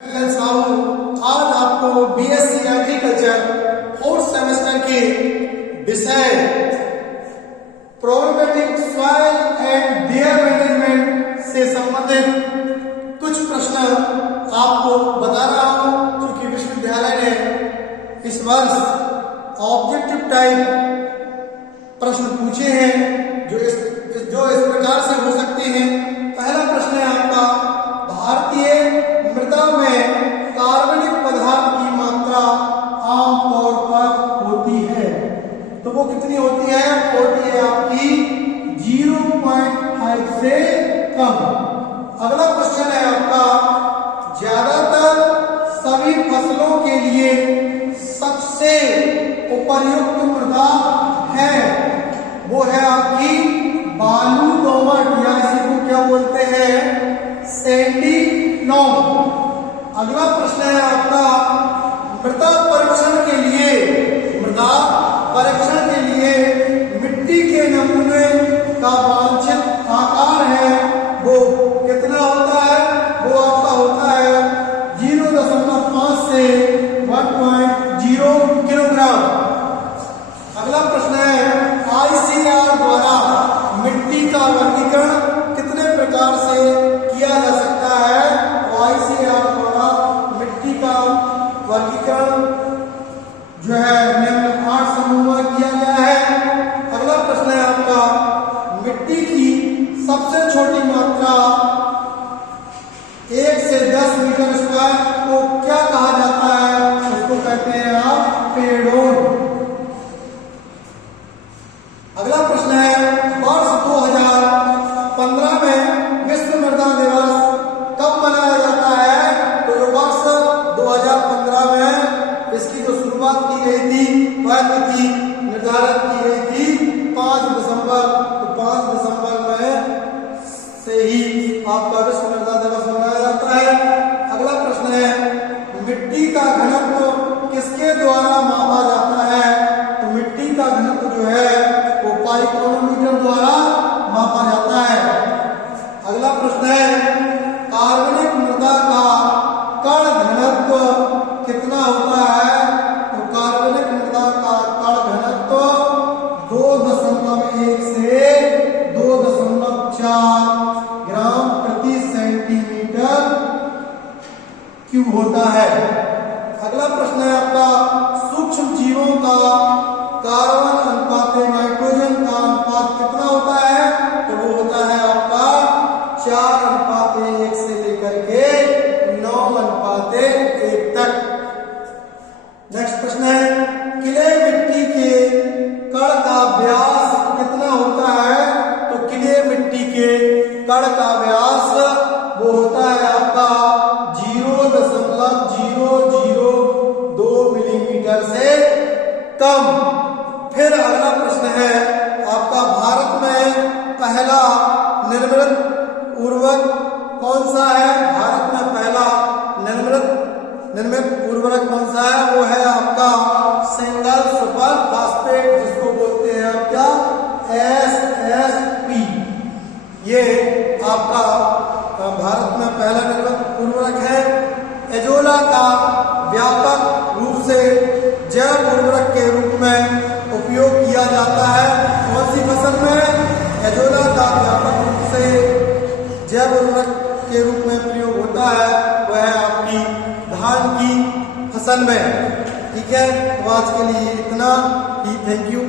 आज आपको BSc agriculture fourth semester के विषय probability soil and there management से संबंधित कुछ प्रश्न आपको बता रहा हूं, क्योंकि विश्वविद्यालय ने इस वर्ष ऑब्जेक्टिव टाइप प्रश्न पूछे हैं जो इस प्रकार से हो सकते हैं। पहला प्रश्न है आपका, भारतीय मृदा में कार्बनिक पदार्थ की मात्रा आमतौर पर होती है, तो वो कितनी होती है? होती है आपकी 0.5 से कम। अगला क्वेश्चन है आपका, ज्यादातर सभी फसलों के लिए सबसे उपयुक्त मृदा है, वो है आपकी बालू दोमट, या इसी को क्या बोलते हैं? Sandy lawn. अगला प्रश्न है आपका, मृदा परीक्षण के लिए मिट्टी के नमूने का वांछित आकार है वो कितना होता है? वो आपका होता है 0.5 से 1.0 किलोग्राम। अगला प्रश्न है, आईसीआर द्वारा मिट्टी का वर्गीकरण कितने प्रकार से किया जा सकता है? आईसीआर द्वारा मिट्टी का वर्गीकरण जो है निम्न 8 समूहों में किया गया है। अगला प्रश्न है आपका, मिट्टी की सबसे छोटी मात्रा 1 से 10 मीटर स्क्वायर को क्या कहा जाता है? उसको कहते हैं आप पेड़ोन। अगला प्रश्न है, वर्ष 2015 में विश्व मृदा दिवस कब मनाया जाता है? तो जो वर्ष 2015 में इसकी जो शुरुआत की गई थी वह तिथि निर्धारित की गई थी 5 दिसंबर। तो 5 दिसंबर में से ही आपका विश्व मृदा दिवस मनाया जाता है। अगला प्रश्न है, मिट्टी का घनत्व किसके द्वारा मापा जाता है? तो मिट्टी का घनत्व जो है वो पाइक्रोमीटर द्वारा मापा जाता है। अगला प्रश्न है, कार्बनिक मृदा का कण घनत्व कितना होता है? तो कार्बनिक मृदा का कण घनत्व 2.1 से 2.4 ग्राम प्रति सेंटीमीटर क्यूब होता है। अगला प्रश्न है आपका, सूक्ष्म जीवों का कार्बन अनुपात नाइट्रोजन का अनुपात कितना होता है? तो वो होता है आपका 4:1 से लेकर के 9:1 तक। नेक्स्ट प्रश्न है, क्ले मिट्टी के कण का व्यास कितना होता है? तो क्ले मिट्टी के कण का व्यास वो होता है आपका 0.002 मिलीमीटर से कम। फिर अगला प्रश्न है आपका, भारत में पहला निर्मित उर्वरक कौन सा है? भारत में पहला निर्मित उर्वरक कौन सा है? वो है आपका सिंगल सुपर फास्फेट, जिसको बोलते हैं आप क्या? SSP। ये आपका भारत में पहला निर्मित उर्वरक है। एजोला का व्यापक रूप से जैव उर्वरक के रूप में उपयोग किया जाता है। कौन सी फसल में? एजोला का व्यापक रूप से जैव उर्वरक के रूप में प्रयोग होता है वह है आपकी धान की फसल में। ठीक है, तो आज के लिए इतना ही। Thank you.